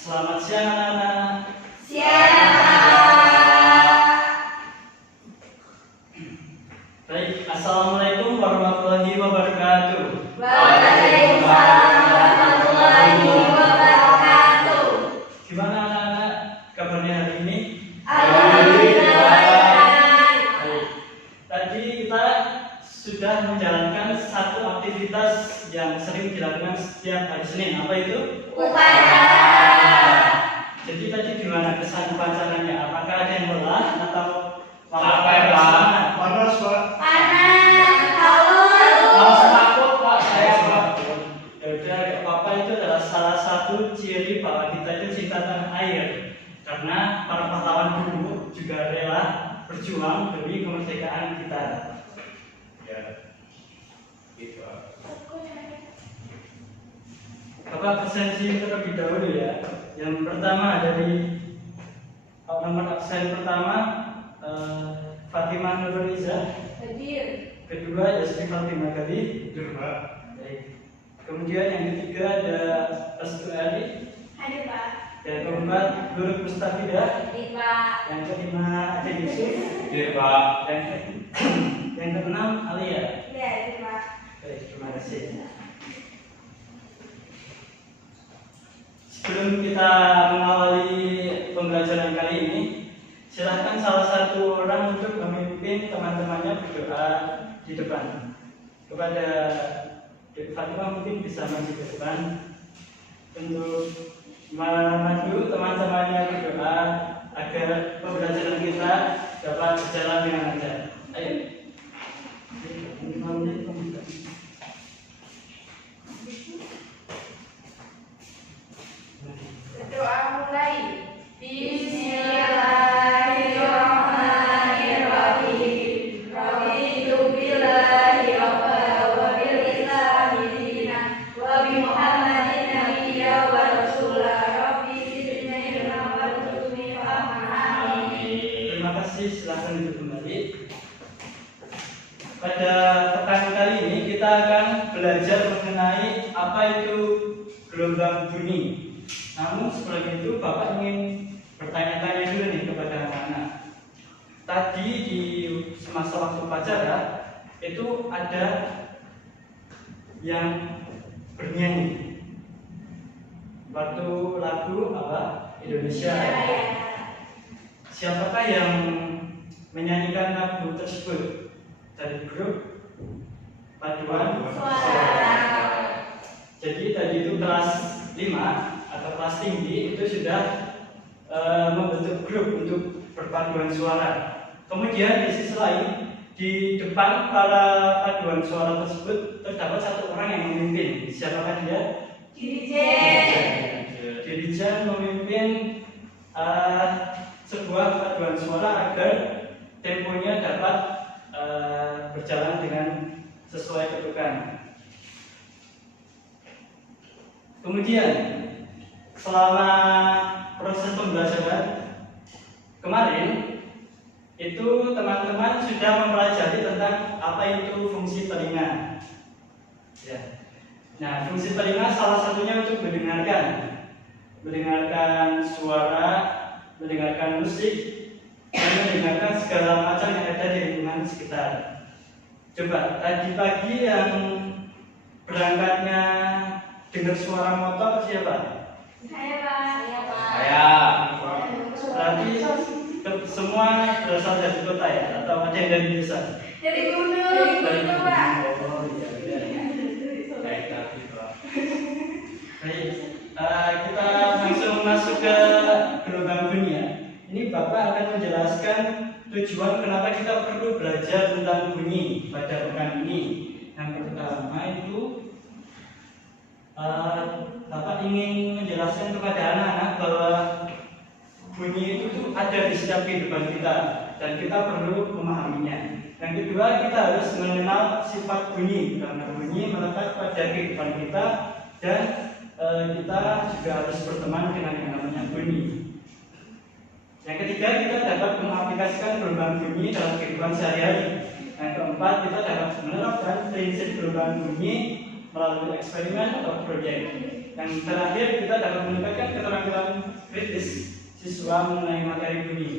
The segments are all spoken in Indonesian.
Selamat siang anak-anak. Siang, Pak. Baik, Assalamualaikum warahmatullahi wabarakatuh. Waalaikumsalam warahmatullahi wabarakatuh. Gimana anak-anak kabarnya hari ini? Alhamdulillah. Baik. Tadi kita sudah menjalankan satu aktivitas yang sering dilakukan setiap hari Senin. Apa itu? Upacara. Jadi tadi gimana kesan upacaranya? Apakah ada yang lelah atau Capek, Pak. Panas, Pak. Panas, haus. Langsung takut Pak, saya Pak. Ya udah, gak apa-apa, itu adalah salah satu ciri bahwa kita itu cinta tanah air. Karena para pahlawan dulu juga rela berjuang demi kemerdekaan kita. Ya. Gitu. Bapak presensi terlebih dahulu ya. Yang pertama dari nomor absen pertama Fatimah Nurhaliza. Hadir. Kedua Yasmin Fatimah Gali. Jujur Pak. Baik. Kemudian yang ketiga ada Restu Ali. Hadir, Pak. Yang keempat Nur Mustafidah. Hadir, Pak. Yang kelima Ade Yusuf. Jujur Pak. Yang keenam Alia. Ya, hadir, Pak. Baik, terima kasih. Sebelum kita mengawali pembelajaran kali ini, silahkan salah satu orang untuk memimpin teman-temannya berdoa di depan. Kepada Dek Fatimah mungkin bisa maju ke depan untuk memadu teman-temannya berdoa agar pembelajaran kita dapat berjalan dengan lancar. Ayo. Berdoa mulai. Bismillahirrahmanirrahim. Raditu billahi rabban wa bil islami dinan wa bi Muhammadin nabiyyan wa rasulah. Rabbi zidni ilman warzuqni fahman. Amin. Terima kasih, silahkan duduk kembali. Pada pekan kali ini kita akan belajar mengenai apa itu gelombang bunyi. Namun sebelum itu Bapak ingin bertanya-tanya dulu nih kepada anak-anak. Tadi di semasa waktu upacara itu ada yang bernyanyi waktu lagu apa? Indonesia. Siapakah yang menyanyikan lagu tersebut? Dari grup paduan Suara. Jadi tadi itu kelas 5 atau kelas tinggi itu sudah membentuk grup untuk perpaduan suara. Kemudian di sisi lain di depan para paduan suara tersebut terdapat satu orang yang memimpin. Siapakah dia? Dirijen memimpin sebuah paduan suara agar temponya dapat berjalan dengan sesuai ketukan. Kemudian selama proses pembelajaran kemarin itu teman-teman sudah mempelajari tentang apa itu fungsi telinga. Ya. Nah, fungsi telinga salah satunya untuk mendengarkan suara, mendengarkan musik, dan mendengarkan segala macam yang ada di lingkungan sekitar. Coba tadi pagi yang berangkatnya dengar suara motor siapa? Saya, Pak. Saya. Berarti semua berasal dari kota ya? Atau ada yang dari desa? Dari gunung, Pak. Oh iya, iya. Baik tadi Pak. Baik, kita langsung masuk ke gelombang bunyi ya. Ini Bapak akan menjelaskan tujuan kenapa kita perlu belajar tentang bunyi pada pekan ini. Yang pertama itu Bapak ingin menjelaskan kepada anak-anak bahwa bunyi itu tuh ada di setiap kehidupan kita dan kita perlu memahaminya. Yang kedua, kita harus mengenal sifat bunyi karena bunyi melekat pada kehidupan kita dan kita juga harus berteman dengan yang namanya bunyi. Yang ketiga, kita dapat mengaplikasikan gelombang bunyi dalam kehidupan sehari-hari. Yang keempat, kita dapat menerapkan prinsip gelombang bunyi melalui eksperimen atau proyek. Yang terakhir, kita dapat meningkatkan keterampilan penampilan kritis siswa mengenai materi bunyi.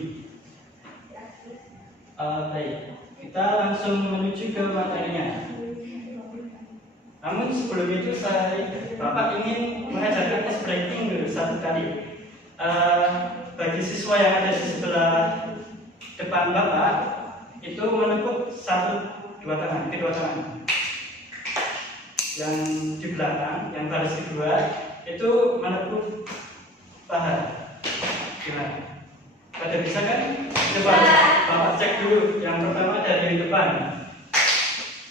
Baik, kita langsung menuju ke materinya. Namun sebelum itu Bapak ingin mengajarkan ice breaking dulu satu kali. Bagi siswa yang ada di sebelah depan Bapak itu menepuk kedua tangan. Yang di belakang, yang baris kedua itu menepuk paha. Gimana? Pada bisa kan? Coba Bapak cek dulu. Yang pertama dari depan,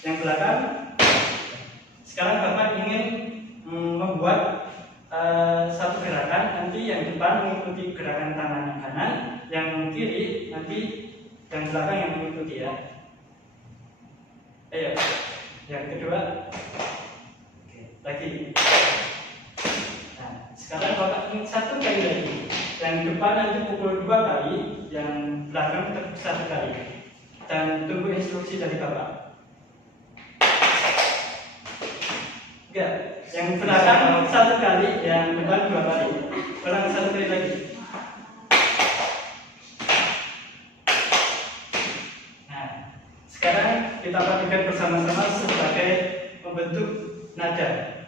yang belakang. Sekarang Bapak ingin membuat satu gerakan, nanti yang depan mengikuti gerakan tangan yang kanan, yang kiri nanti yang belakang yang mengikuti ya. Ayo, yang kedua, lagi. Nah, sekarang Bapak ingin satu kali lagi. Yang depan nanti pukul 2 kali, yang belakang tepuk 1 kali. Dan tunggu instruksi dari Bapak. Enggak, yang belakang 1 kali, yang depan 2 kali. Ulang 1 kali lagi. Nah, sekarang kita praktikkan bersama-sama sebagai membentuk nada.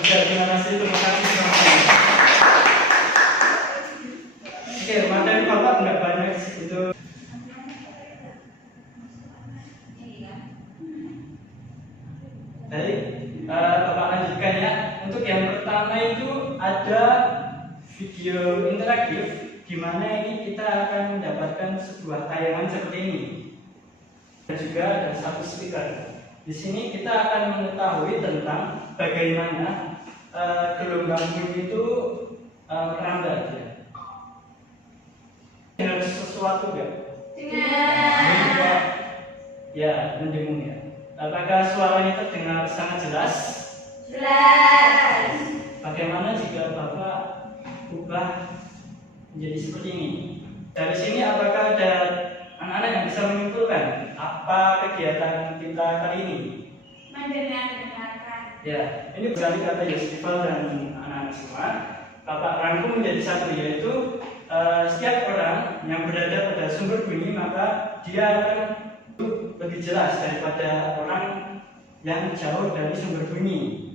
Oke, terima kasih semuanya. Oke, materi Bapak enggak banyak itu. Baik, Bapak lanjutkan ya. Untuk yang pertama itu ada video interaktif, di mana ini kita akan mendapatkan sebuah tayangan seperti ini. Dan juga ada satu speaker. Di sini kita akan mengetahui tentang bagaimana gelombang bunyi itu merambat ya. Dengar sesuatu ya? Dengar. Ya, mendengung ya. Apakah suaranya terdengar sangat jelas? Jelas. Bagaimana jika Bapak ubah menjadi seperti ini? Dari sini apakah ada anak-anak yang bisa menyimpulkan apa kegiatan kita kali ini? Mendengarkan. Ya, ini berarti kata Yosifal dan anak-anak semua. Bapak rangkum menjadi satu, yaitu setiap orang yang berada pada sumber bunyi maka dia akan lebih jelas daripada orang yang jauh dari sumber bunyi.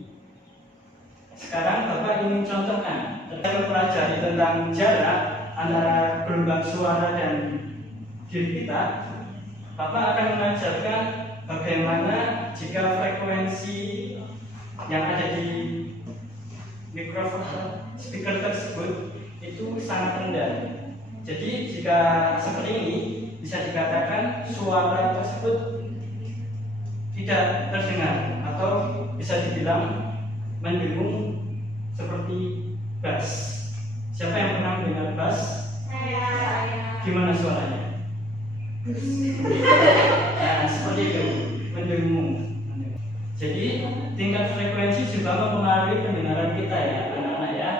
Sekarang Bapak ingin contohkan, kita mempelajari tentang jarak antara gelombang suara dan diri kita. Bapak akan mengajarkan bagaimana jika frekuensi yang ada di mikrofon speaker tersebut itu sangat rendah. Jadi jika seperti ini, bisa dikatakan suara tersebut tidak terdengar atau bisa dibilang mendengung seperti bass. Siapa yang pernah mendengar bass? Saya. Gimana suaranya? Nah, seperti itu, mendengung. Jadi tingkat frekuensi juga mempengaruhi pendengaran kita ya, anak-anak ya.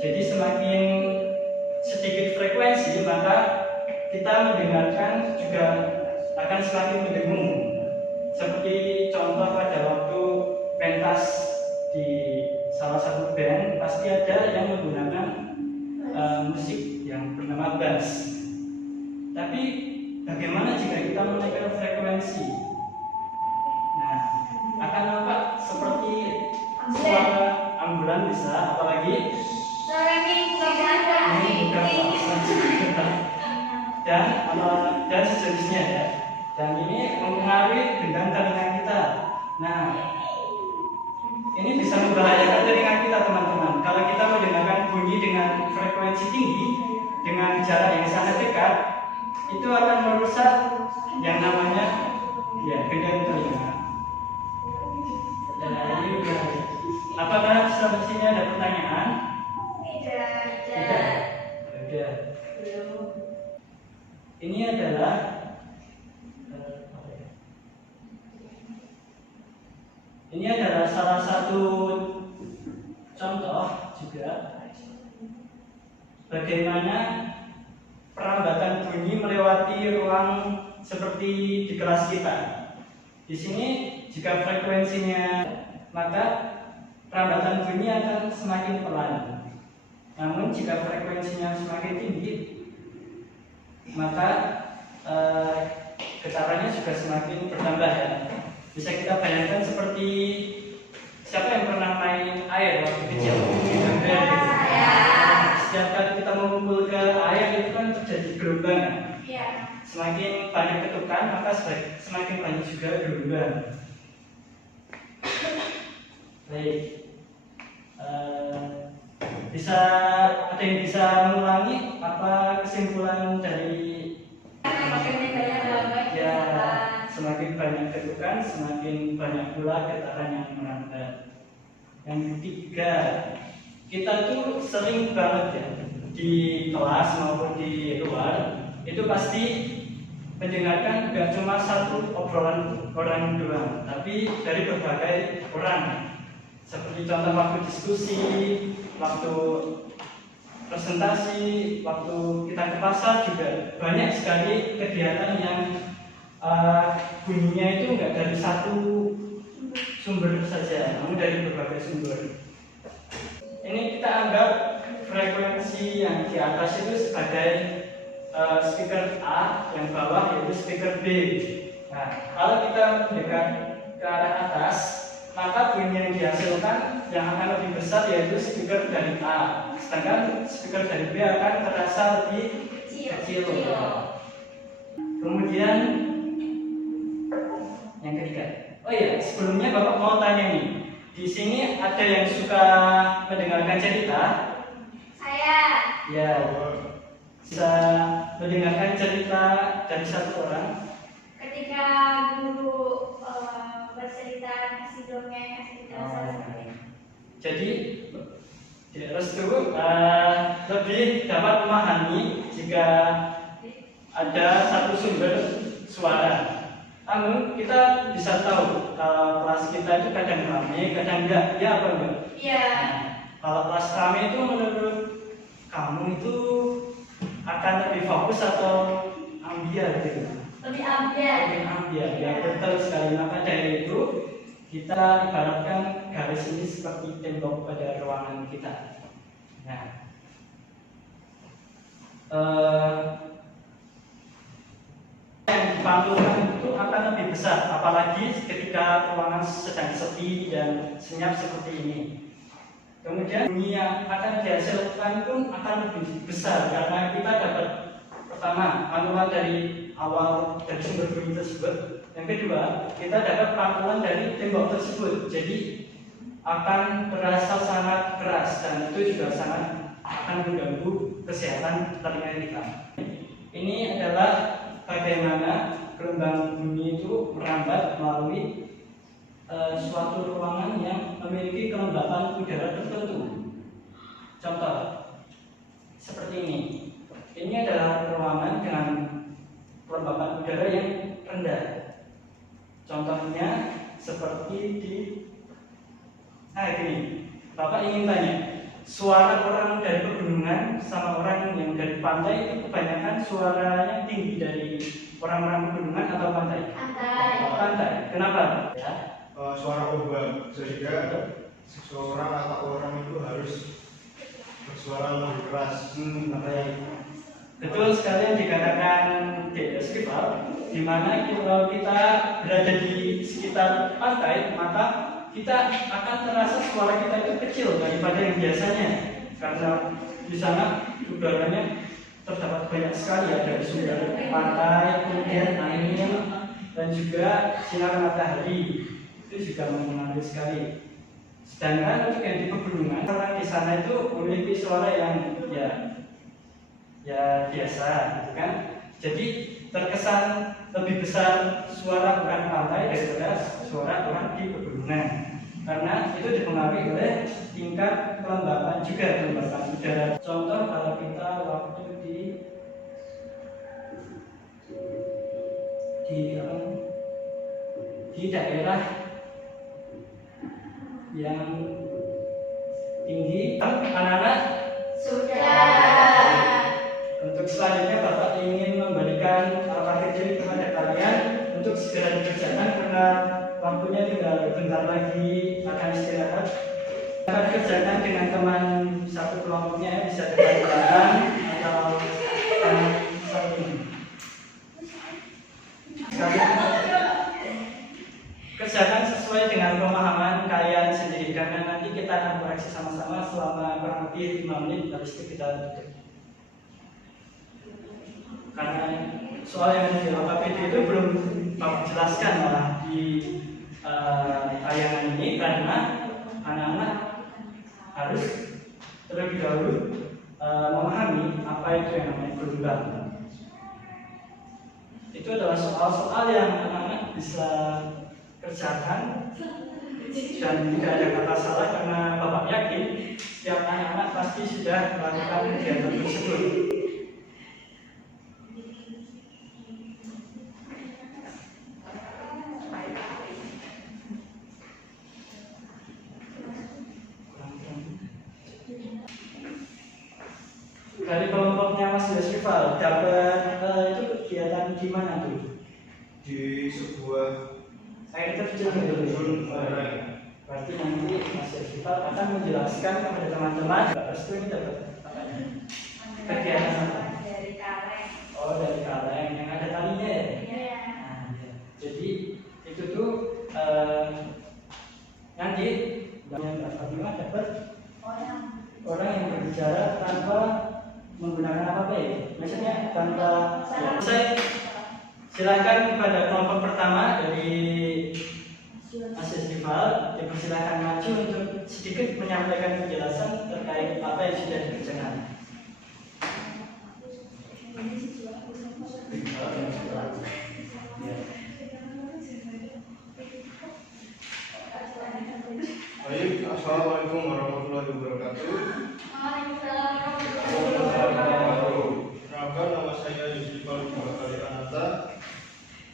Jadi semakin sedikit frekuensi maka kita mendengarkan juga akan semakin mendengung. Seperti contoh pada waktu pentas di salah satu band pasti ada yang menggunakan musik yang bernama bass. Tapi bagaimana jika kita menaikkan frekuensi? Nah, akan nampak seperti suara ambulan bisa, apalagi dan sejenisnya ya. Dan ini mempengaruhi gendang telinga kita. Nah, ini bisa membahayakan telinga kita teman-teman. Kalau kita mendengarkan bunyi dengan frekuensi tinggi dengan jarak yang sangat dekat, itu akan merusak yang namanya ya gendang telinga. Nah, ini berbahaya. Apakah sampai sini ada pertanyaan? Tidak. Tidak. Ini adalah salah satu contoh juga bagaimana perambatan bunyi melewati ruang seperti di kelas kita. Di sini jika frekuensinya, maka perambatan bunyi akan semakin pelan. Namun jika frekuensinya semakin tinggi, maka getarannya juga semakin bertambah ya. Bisa kita bayangkan seperti siapa yang pernah main air waktu kecil? Setiap kali kita memukul ke air itu kan terjadi gelombang. Iya. Semakin banyak ketukan maka semakin banyak juga gelombang. Baik. Bisa ada yang bisa mengulangi apa kesimpulan dari ya, semakin banyak ketukan semakin banyak pula getaran yang merambat. Yang ketiga, kita tuh sering banget ya di kelas maupun di luar itu pasti mendengarkan gak cuma satu obrolan orang doang, tapi dari berbagai orang. Seperti contoh waktu diskusi, waktu presentasi, waktu kita ke pasar juga banyak sekali kegiatan yang bunyinya itu enggak dari satu sumber saja, namun dari berbagai sumber. Ini kita anggap frekuensi yang di atas itu sebagai speaker A, yang bawah yaitu speaker B. Nah, kalau kita mendekat ke arah atas, maka bunyi yang dihasilkan yang akan lebih besar yaitu speaker dari A, sedangkan speaker dari B akan terasa lebih kecil. Kemudian yang ketiga, oh iya, sebelumnya Bapak mau tanya nih, di sini ada yang suka mendengarkan cerita? Saya. Ya, bisa mendengarkan cerita dari satu orang. Ketika guru bercerita, kasih dongeng, kasih penjelasan. Jadi restu lebih dapat memahami jika ada satu sumber suara. Namun kita bisa tahu kalau kelas kita itu kadang ramai, kadang enggak, ya apa enggak? Iya. Nah, kalau kelas ramai itu menurut kamu itu akan lebih fokus atau ambiar gitu? Lebih ambiar. Lebih ambiar, ya betul sekali. Maka dari itu kita ibaratkan garis ini seperti tembok pada ruangan kita. Nah, yang dipantulkan itu akan lebih besar, apalagi ketika ruangan sedang sepi dan senyap seperti ini. Kemudian bunyi yang akan dihasilkan pun akan lebih besar karena kita dapat pertama pantulan dari awal dari sumber bunyi tersebut. Yang kedua, kita dapat pantulan dari tembok tersebut. Jadi akan terasa sangat keras dan itu juga sangat akan mengganggu kesehatan telinga kita. Ini adalah bagaimana gelombang bunyi itu merambat melalui suatu ruangan yang memiliki kelembapan udara tertentu. Contoh seperti ini. Ini adalah ruangan dengan kelembapan udara yang rendah. Contohnya seperti di gini. Bapak ingin tanya, suara orang dari pegunungan sama orang yang dari pantai itu kebanyakan suaranya tinggi dari orang-orang pegunungan atau pantai? Pantai. Pantai. Kenapa? Ya. Suara ombak, sehingga seseorang atau orang itu harus bersuara lebih keras. Betul sekali yang dikatakan D.S. Rival, di mana kalau kita berada di sekitar pantai, maka kita akan terasa suara kita itu kecil daripada yang biasanya, karena di sana udaranya terdapat banyak sekali ya, dari sumber pantai, kemudian angin, dan juga sinar matahari. Itu juga mempengaruhi sekali. Sedangkan untuk yang di pegunungan, orang di sana itu memiliki suara yang ya biasa, gitu kan? Jadi terkesan lebih besar suara orang pantai daripada suara orang di pegunungan, karena itu dipengaruhi oleh tingkat kelembapan juga, kelembapan udara. Contoh kalau kita waktu di daerah yang tinggi, anak-anak Sudah. untuk selanjutnya Bapak ingin memberikan apa kecil kepada kalian untuk segera dikerjakan karena waktu waktunya tinggal bentar lagi akan istirahat. Akan kerjakan dengan teman satu kelompoknya, bisa depan belakang atau samping. Kerjakan sesuai dengan pemahaman kalian sendiri, karena nanti kita akan koreksi sama-sama selama kurang lebih 5 menit, habis itu kita tutup. Karena soal yang di LKPD itu belum Bapak jelaskan malah di tayangan ini, karena anak-anak harus terlebih dahulu memahami apa itu yang namanya gelombang. Itu adalah soal-soal yang anak-anak bisa kerjakan dan tidak ada kata salah, karena Bapak yakin setiap anak-anak pasti sudah melakukan kegiatan tersebut. Dari kelompoknya Mas Yosifal dapat itu kegiatan gimana tuh? Di sebuah Air terjun gitu. Berarti nanti Mas Yosifal akan menjelaskan kepada teman-teman. Restu ini dapat apa ya? Kegiatan apa? Dari kaleng. Oh, dari kaleng yang ada talinya ya? Iya. Nah, ya. Jadi itu tuh nanti yang dapat orang yang berbicara tanpa menggunakan apa ya? Maksudnya tanpa saya silakan kepada kelompok pertama dari Mas Yosifal, dipersilakan maju untuk sedikit menyampaikan penjelasan terkait apa yang sudah dikerjakan. Baik, assalamualaikum warahmatullahi wabarakatuh. Perkenalkan, nama saya Yosifal Bakari Ananta.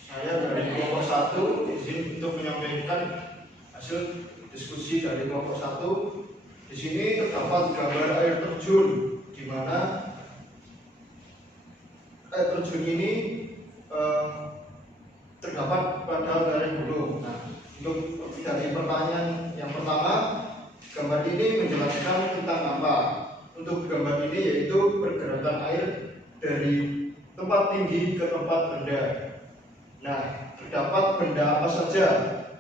Saya dari kelompok 1, izin untuk menyampaikan hasil diskusi dari kelompok 1. Di sini terdapat gambar air terjun, di mana air terjun ini terdapat pada lereng gunung. Nah, untuk dari pertanyaan yang pertama, gambar ini menjelaskan tentang apa? Untuk gambar ini yaitu pergerakan air dari tempat tinggi ke tempat rendah. Nah, terdapat benda apa saja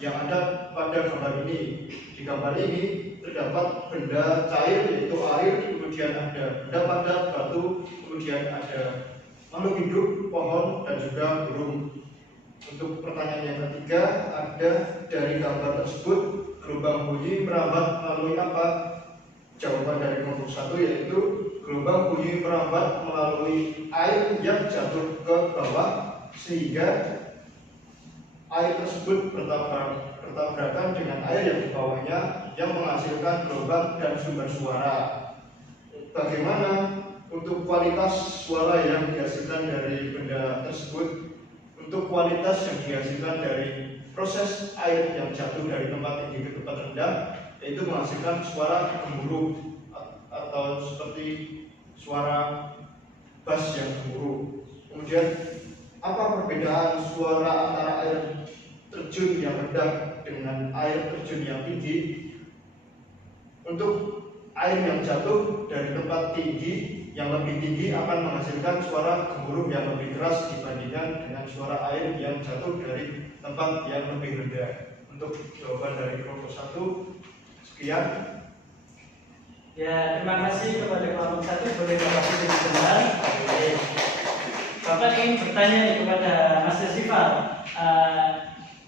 yang ada pada gambar ini? Di gambar ini terdapat benda cair yaitu air, kemudian ada benda padat, batu, kemudian ada makhluk hidup, pohon, dan juga burung. Untuk pertanyaan yang ketiga, ada dari gambar tersebut gelombang bunyi merambat melalui apa? Jawaban dari kelompok 1 yaitu gelombang bunyi merambat melalui air yang jatuh ke bawah sehingga air tersebut bertabrakan dengan air yang di bawahnya yang menghasilkan gelombang dan sumber suara. Bagaimana untuk kualitas suara yang dihasilkan dari benda tersebut? Untuk kualitas yang dihasilkan dari proses air yang jatuh dari tempat tinggi ke tempat rendah, yaitu menghasilkan suara gemuruh atau seperti suara bass yang gemuruh. Kemudian apa perbedaan suara antara air terjun yang rendah dengan air terjun yang tinggi? Untuk air yang jatuh dari tempat tinggi yang lebih tinggi akan menghasilkan suara gemuruh yang lebih keras dibandingkan dengan suara air yang jatuh dari tempat yang lebih rendah. Untuk jawaban dari kelompok 1, sekian. Ya, terima kasih kepada kelompok 1. Boleh Bapak pilih benar. Bapak ingin bertanya nih kepada Mas Yosifal.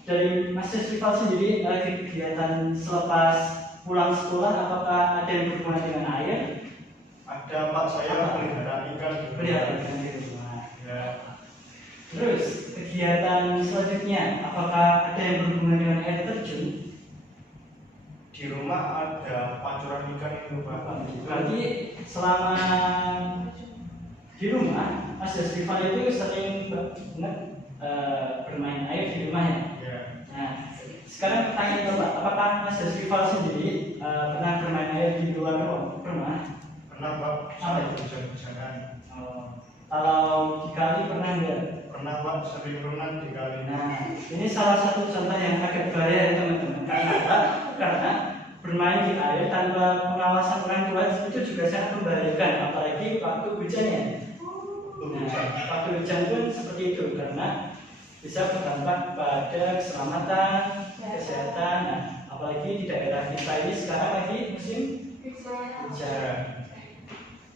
Dari Mas Yosifal sendiri, kegiatan selepas pulang sekolah apakah ada yang berhubungan dengan air? Ada Pak, saya pelihara ikan. Pelihara ikan di rumah. Ya. Terus kegiatan selanjutnya apakah ada yang berhubungan dengan air terjun? Di rumah ada pancuran ikan itu Pak. Berarti selama di rumah Mas Yosifal itu sering banget bermain air di rumah ya? Ya. Nah, sekarang pertanyaan Bapak, apakah Mas Yosifal sendiri pernah bermain air di luar rumah? Pernah Pak, Apa itu? hujan-hujanan. Kalau di kali pernah enggak? Pernah Pak, sering renang di kali. Nah, ini salah satu contoh yang agak bahaya ya teman-teman. Karena apa? Karena bermain di air tanpa pengawasan orang tua itu juga sangat membahayakan, apalagi waktu hujan ya. Nah, waktu hujan pun seperti itu karena bisa berdampak pada keselamatan, kesehatan. Nah, apalagi di daerah kita ini sekarang lagi musim hujan.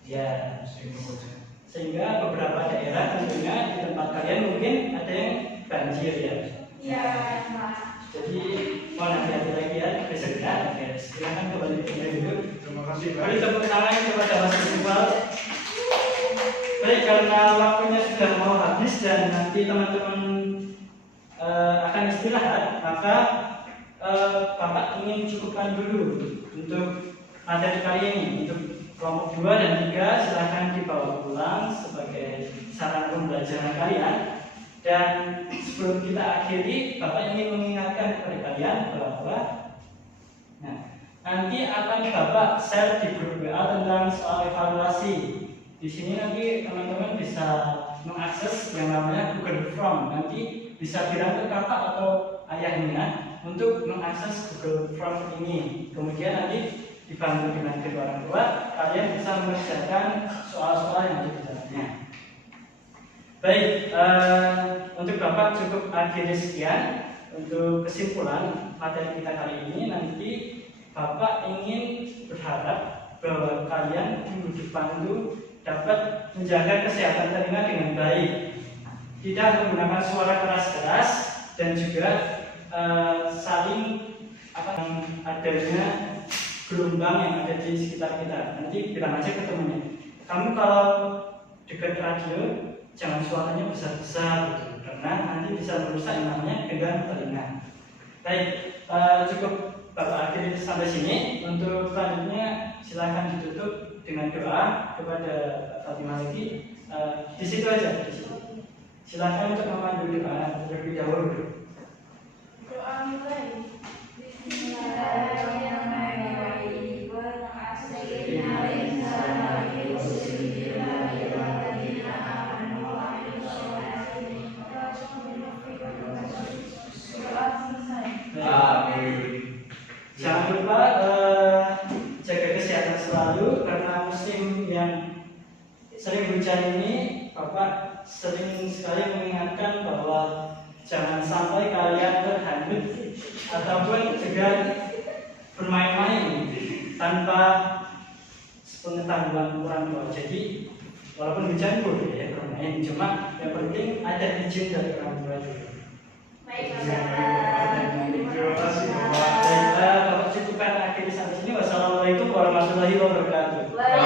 Ya, sehingga beberapa daerah tentunya di tempat kalian mungkin ada yang banjir ya. Iya, Pak. Jadi mohon hati-hati lagi ya besoknya. Oke, silakan kembali ke dulu. Terima kasih Pak. Beri tepuk tangan kepada Mas Iqbal. Baik, karena waktunya sudah mau habis dan nanti teman-teman akan istirahat, maka Bapak ingin cukupkan dulu untuk materi kali ini. Untuk kelompok 2 dan 3 silahkan dibawa pulang sebagai saran pembelajaran kalian. Dan sebelum kita akhiri, Bapak ingin mengingatkan kepada kalian bahwa nanti akan Bapak share di grup WA tentang soal evaluasi. Di sini nanti teman-teman bisa mengakses yang namanya Google Form. Nanti bisa bilang ke kakak atau ayahnya untuk mengakses Google Form ini. Kemudian nanti dibantu dengan kedua orang tua, kalian bisa mengerjakan soal-soal yang ada di dalamnya. Baik, untuk Bapak cukup akhiri sekian. Untuk kesimpulan materi kita kali ini, nanti Bapak ingin berharap bahwa kalian minggu depan itu dapat menjaga kesehatan telinga dengan baik, tidak menggunakan suara keras-keras, dan juga saling adanya gelombang yang ada di sekitar kita. Nanti bilang aja ke temennya, kamu kalau dekat radio jangan suaranya besar-besar gitu, karena nanti bisa merusak yang namanya gendang telinga. Baik, cukup Bapak akhiri sampai sini. Untuk selanjutnya silakan ditutup dengan doa kepada Fatimah lagi. Di situ aja, di situ. Silakan untuk memandu doa terlebih dahulu. Doa mulai. Bismillahirrahmanirrahim. Jangan lupa jaga kesehatan selalu, karena musim yang sering hujan ini Bapak sering sekali mengingatkan bahwa jangan sampai kalian terhanyut ataupun juga bermain-main tanpa pengetahuan orang tua. Jadi walaupun hujan boleh ya bermain, cuma yang penting ada izin dari orang tua juga. Baik, Terima kasih Bapak. Baiklah, Bapak cukupkan akhiri sampai sini. Wassalamualaikum warahmatullahi wabarakatuh. Bapak.